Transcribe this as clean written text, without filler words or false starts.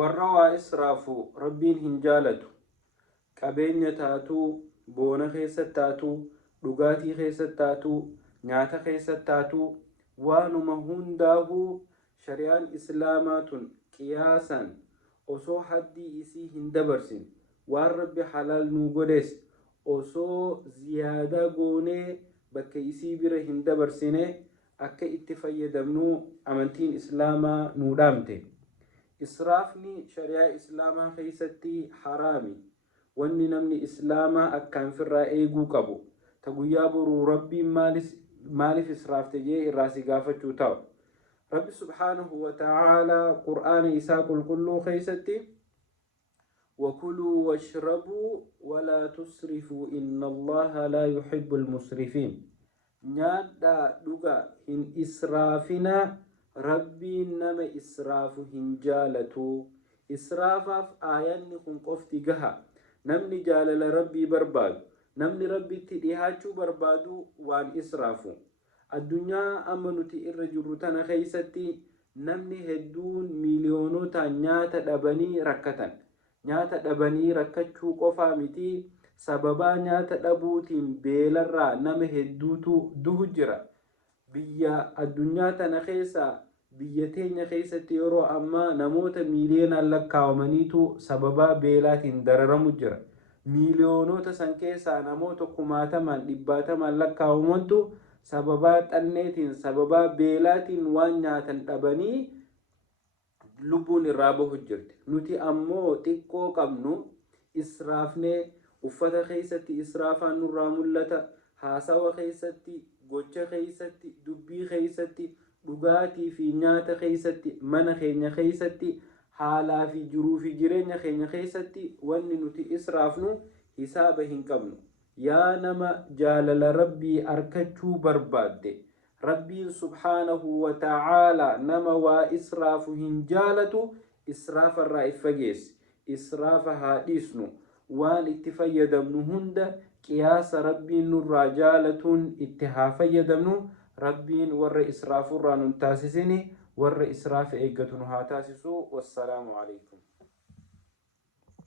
warra israafu rabbiin hin jaalatu qabeenya taatu boona keessatti taatu dhugaatii keessatti taatu nyaata keessatti taatu waanuma hundaa'u shari'aan islaamaa tun qiyaasan osoo haddii isii hin dabarsin waan rabbi halaal nu godhees osoo ziyaadaa goonee bakka isii bira hin dabarsine akka itti fayyadamnu amantiin islaamaa nu dhaamte. israafni shari'aa islaamaa keessatti haraami. wanni namni islaamaa akkaan firraa eeguu qabu ta guyyaa boruu rabbiin maaliif israafte jee irraa si gaafachuu ta'u. rabbi subhaanahu wa ta'aalaa qur'aana isaa qulqulluu keessatti وكلوا واشربوا ولا تسرفوا إن الله لا يحب المسرفين نادا دوغا هن إسرافنا ربي نما إسراف هنجالتو إسرافاف آيان نكون قفتي جها نمني جالل ربي برباد نمني ربي تديهاتشو بربادو وان إسرافو الدنيا أمنتي الرجل خيستي نمني هدون مليونو تانياتا دبني ركتن nyaata dhabanii rakkachuu qofaa miti sababaa nyaata dhabuutiin beelarraa nama hedduutu duhu jira. biyya addunyaa tana keessa biyya teenya keessatti yeroo ammaa namoota miiliyoonaan lakkaawamaniitu sababaa beelaatiin dararamu jira. miiliyoonota san keessaa namoota kumaatamaan dhibbaatamaan lakkaawamantu sababaa xanneetiin sababaa beelaatiin waan nyaatan dhabanii lubbuun irraa bahu jirti. nuti ammoo xiqqoo qabnu israafnee uffata keessatti israafaan nurraa mul'ata, haasawa keessatti, gocha keessatti, dubbii keessatti, dhugaatii fi nyaata keessatti, mana keenya keessatti, haalaa fi jiruu fi jireenya keenya keessatti wanni nuti israafnu hisaaba hin qabnu. yaa nama jaalala rabbii arkachuu barbaadde ربي سبحانه وتعالى نما وإسراف هنجالته إسراف الرأي فجيس إسراف هاديسنو وان اتفيد منهند قياس ربي الرجالة اتهافيدمنو ربي ور إسراف الرانون تاسسيني ور إسراف إيقتنها تاسسو والسلام عليكم.